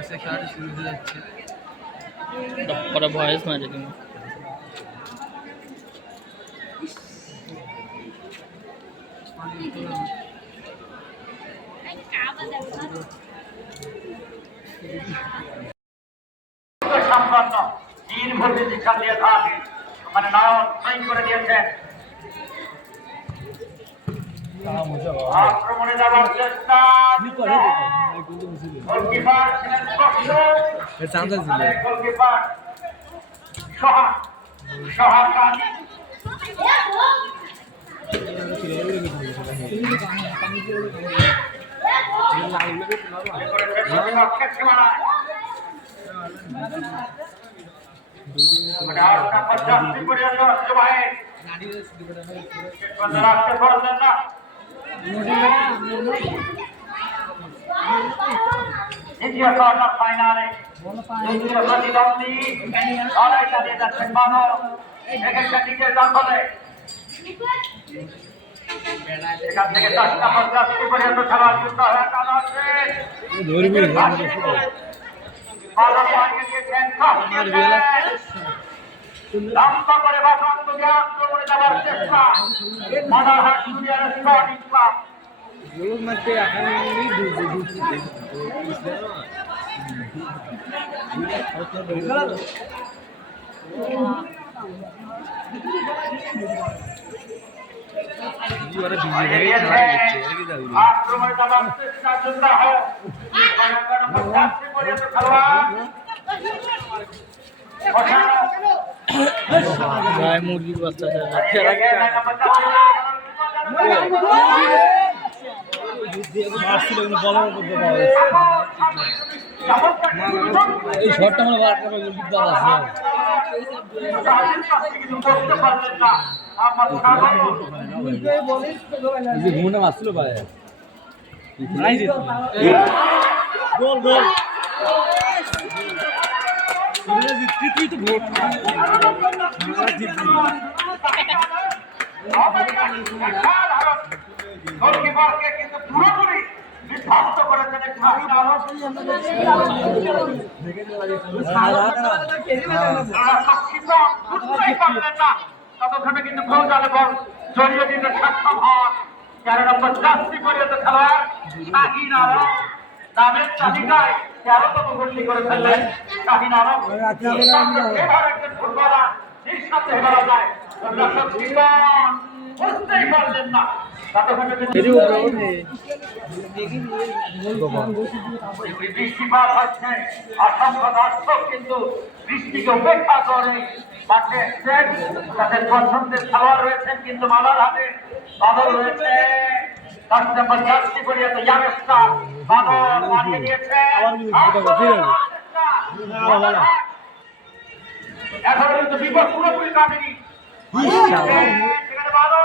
আজকে খেলাটা শুরু হতে যাচ্ছে। পরে ভয়েস মারি তুমি। সম্পন্ন দিন ভর্তি দীক্ষা দিয়ে থাকে মানে নারায়ণ সাইন করে দিয়েছেন আক্রমণে যাওয়ার চেষ্টা গোলকিপার ছিলেন গোলকিপার সোহা সোহা পঞ্চাশটি পর্যন্ত দ্বিতীয় কোয়ার্টার ফাইনালে দ্বিতীয় প্রতিদ্বন্দ্বী লড়াই চালিয়ে যাচ্ছেন মানব এখানটা নিজের দখলে এখান থেকে দশটা পঞ্চাশটি পর্যন্ত খেলার যুদ্ধ হয়ে আগে গিয়েছেন লম্বা দিয়ে জন্য হোক পঞ্চাশটি খেলোয়াড় ওঠানো গায়ে মুরগির এই শটটা মানে বার করে আছে ঘুমটা মারছিল ভাই গোল গোল। তুই তো ভোট। গোলকিপারকে কিন্তু পুরোপুরি বিধ্বস্ত করেছেন না। ততক্ষণে কিন্তু ফৌজালে বল জড়িয়ে দিতে সক্ষম হন। তেরো নম্বর পর্যন্ত খেলোয়াড় নামের তালিকায় তেরোতম গোলটি করে ফেললেন শাহিন আলম। এবার একজন যায়। বুঝতেই পারলেন না। বৃষ্টিপাত হচ্ছে অসংখ্য দর্শক কিন্তু বৃষ্টিকে উপেক্ষা করে মাঠে এসছেন তাদের কিন্তু মালার হাতে রয়েছে দশ নম্বর মারিয়ে দিয়েছে এখন কিন্তু বিপদ পুরোপুরি কাটেনি সেখানে বাদল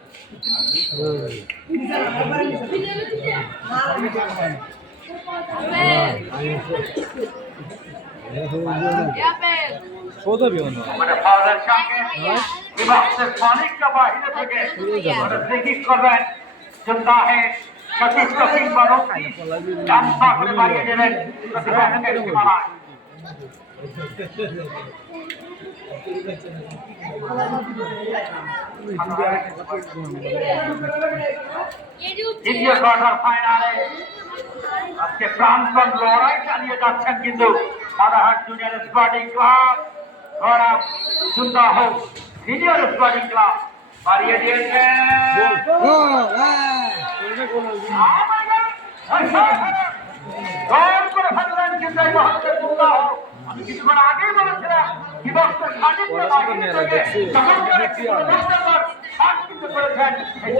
রাশি ধুম মানে ফাউলের সঙ্গে বিভক্তের মালিকটা বাহিরে থেকে চাম্পা করে বাড়িয়ে দেবেন প্রতিপক্ষের সীমানায়। দ্বিতীয় কোয়ার্টার ফাইনালে আজকে প্রাণপণ লড়াই চালিয়ে যাচ্ছেন কিন্তু মাদাহাট জুনিয়র স্পোর্টিং ক্লাব গড়া সুন্দর হোক। সিনিয়র স্পোর্টিং ক্লাব বাড়িয়ে দিয়েছে গোল করে ফেললেন কিন্তু এই মুহূর্তে সুন্দর হোক আমি কিছুক্ষণ আগেই বলেছিলাম? বিভক্ত খাটিতে বাড়িয়ে থেকে নম্বর সাত কিন্তু করেছেন। এই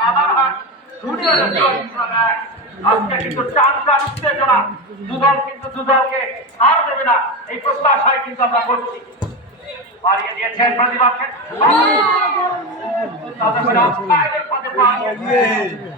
মাদাহাট জুনিয়র স্পোর্টিং ক্লাবের আজকে কিন্তু চার উত্তেজনা। দুদল কিন্তু দুদলকে হার দেবে না। এই প্রত্যাশায় কিন্তু আমরা করছি। বাড়িয়ে দিয়েছেন প্রতিপক্ষের। তবে পথে পা দিয়ে দশে দশে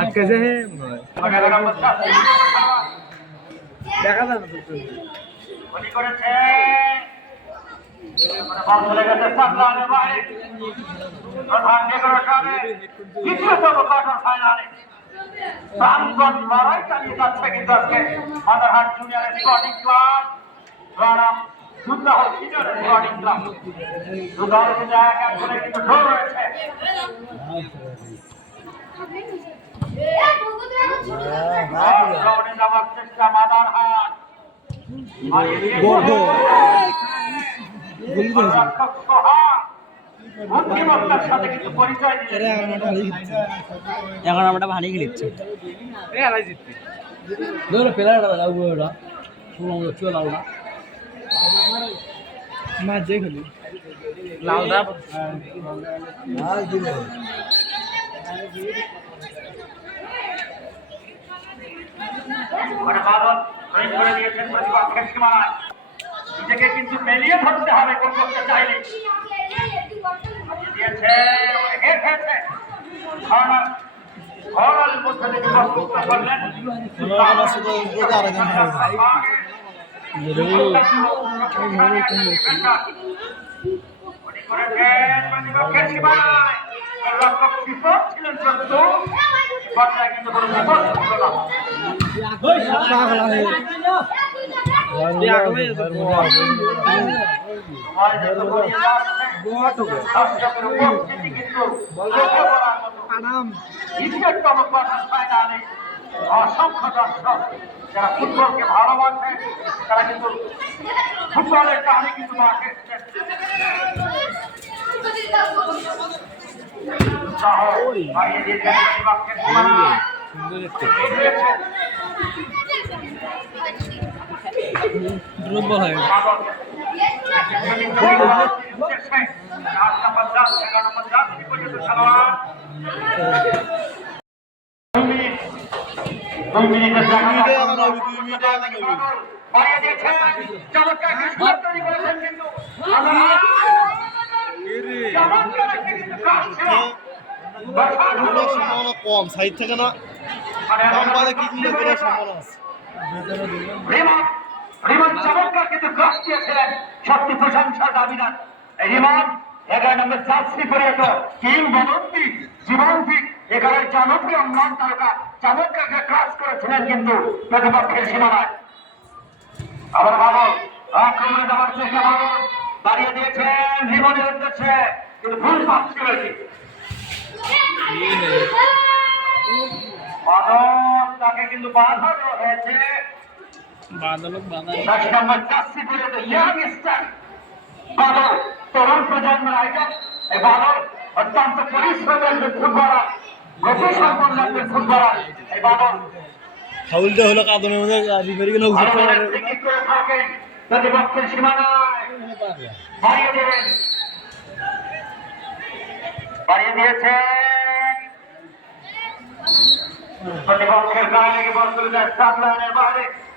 আটকে যে দেখা বাইরে প্রধান প্রাণপণ লড়াই চালিয়ে যাচ্ছে কিন্তু আজকে মাদারহাট জুনিয়র স্পোর্টিং ক্লাব রানাম সুন্দর সিনিয়র স্পোর্টিং ক্লাব দুদল কিন্তু এক এক করে কিন্তু ড্র রয়েছে। যাওয়ার চেষ্টা মাদারহাট। সাথে কিন্তু পরিচয় দিয়ে এখন আমরা ভারী খেলিচ্ছি। ধরো পেলাটা লাগবে ওটা শুনলাম চলে লাগল না। মাছ যে খেলি। লালদা নিজেকে কিন্তু মেলিয়ে ধরতে হবে কোন করতে চাইলে। কর্নার মধ্যে থেকে বল মুক্ত করলেন। কিন্তু অসংখ্য দর্শক যারা ফুটবলকে ভালোবাসে তারা কিন্তু ফুটবলের কাহিনী কিন্তু বাড়িয়ে দিয়েছেন দুর্বল সম্ভাবনা কম সাইড থেকে না বাম্পারে কি সম্ভাবনা আছে রিমন চমৎকার কিন্তু ক্রস দিয়েছিলেন। সত্যি প্রশংসার দাবিদার রিমন এগারো নম্বর চার্জটি পরিণত কিং বদন্তি জীবন্তী এগারোর জনপ্রিয় অম্লান তারকা চমৎকারকে ক্রস করেছিলেন কিন্তু প্রতিপক্ষের সীমানায়। আবার ভালো আক্রমণে যাওয়ার চেষ্টা ভালো দাঁড়িয়ে দিয়েছেন রিমনের উদ্দেশ্যে কিন্তু ভুল পাচ্ছিল এটি মাদক তাকে কিন্তু বাধা দেওয়া হয়েছে। দশ নম্বর চাষি করে তো ইয়াং স্টার বাদল তরুণ প্রজন্মের আয়োজন এই বাদল অত্যন্ত পরিশ্রমের ফুটবলার গতি সম্পন্ন একজন ফুটবলার। এই বাদল। ফাউলটা হলো কাদমের মধ্যে রিফারি গেলে করে থাকেন প্রতিপক্ষের সীমানায়। বাড়িয়ে দেবেন বাড়িয়ে দিয়েছেন। প্রতিপক্ষের গায়ে লেগে বল চলে যায় সাত লাইনের বাইরে।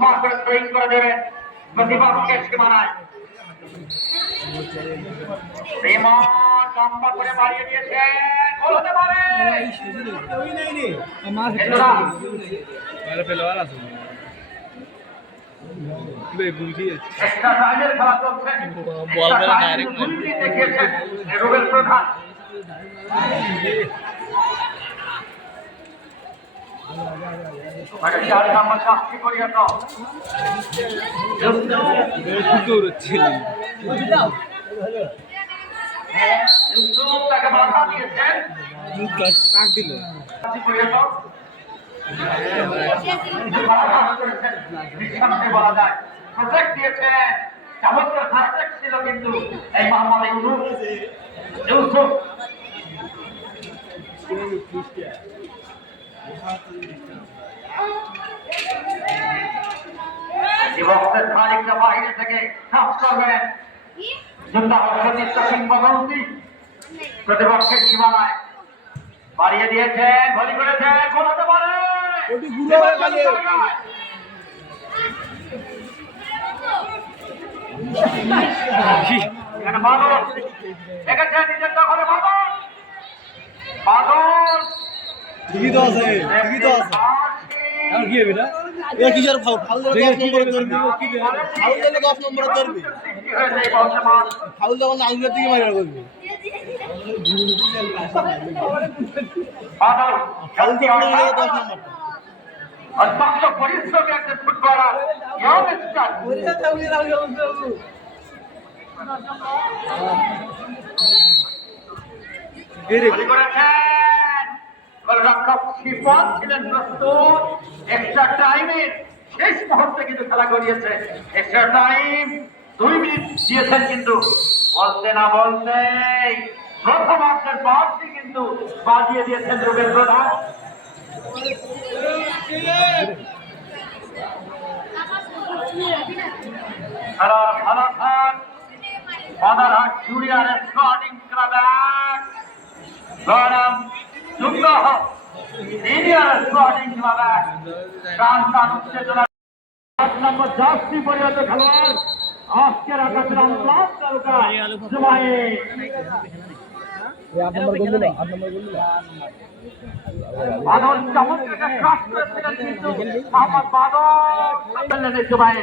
পার করে থ্রোয়িং করে দেবেন প্রতিপক্ষের সীমানায় লম্বা করে বাড়িয়ে দিয়েছে। গোল হতে পারে বল রুবেল প্রধান মানে চার নম্বর শাস্তি করিয়া তো ইউসুফ তাকে বাধা দিয়েছেন শাস্তি করিয়া তো নিঃসন্দেহে বলা যায় প্রজেক্ট দিয়েছেন সাবজেক্ট ছিল কিন্তু এই মোহাম্মদ দিবসের খানিকটা বাইরে থেকে কাজ করবেন। যোদ্ধা সতীর্থ কিংবদন্তি প্রতিপক্ষের সীমানায় বাড়িয়ে দিয়েছে গলি করেছে গোলাতে পারে। বাদল। দেখেছে নিজের দখলে বাদল? বাদল। ঠিকই তো আছে। ঠিকই তো আছে এ ফাউল ফাউল দিলে দশ নম্বরে ধরবি? ফাউল দিলে দশ নম্বরে ধরবি। ফাউল যখন আঙুলের দিকে মারা করবি। ফাউল গেলে দশ নম্বর অত্যন্ত পরিশ্রমী একজন ফুটবলার স্টার গুলি করেছেন গোলরক্ষক শিপন ছিলেন প্রস্তুত। এক্সট্রা টাইমের শেষ মুহূর্তে কিন্তু খেলা করিয়েছে। এক্সট্রা টাইম দুই মিনিট দিয়েছেন কিন্তু। বলতে না বলতে প্রথমার্ধের বাসটি কিন্তু বাজিয়ে দিয়েছেন রুবেল প্রধান। খেলার ফলাফল বাধারহাট ক্লাব এক স্কোয়াডিং ক্লাব এক টান টান উত্তেজনা এক নম্বর জার্সি পরিণত খেলোয়াড় আজকের আকাশের আমলাদ তালুকা জুমায়ে বাদল চমৎকার ক্রস করেছিলেন কিন্তু মোহাম্মদ বাদল। জুমায়ে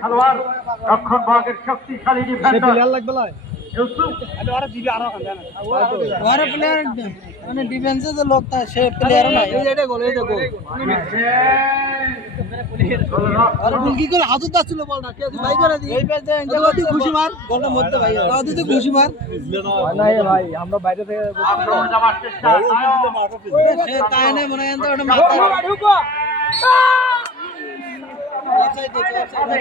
খেলোয়াড় রক্ষণ ভাগের শক্তিশালী ডিফেন্ডার আমরা বাইরে থেকে হয় ওটা মারতে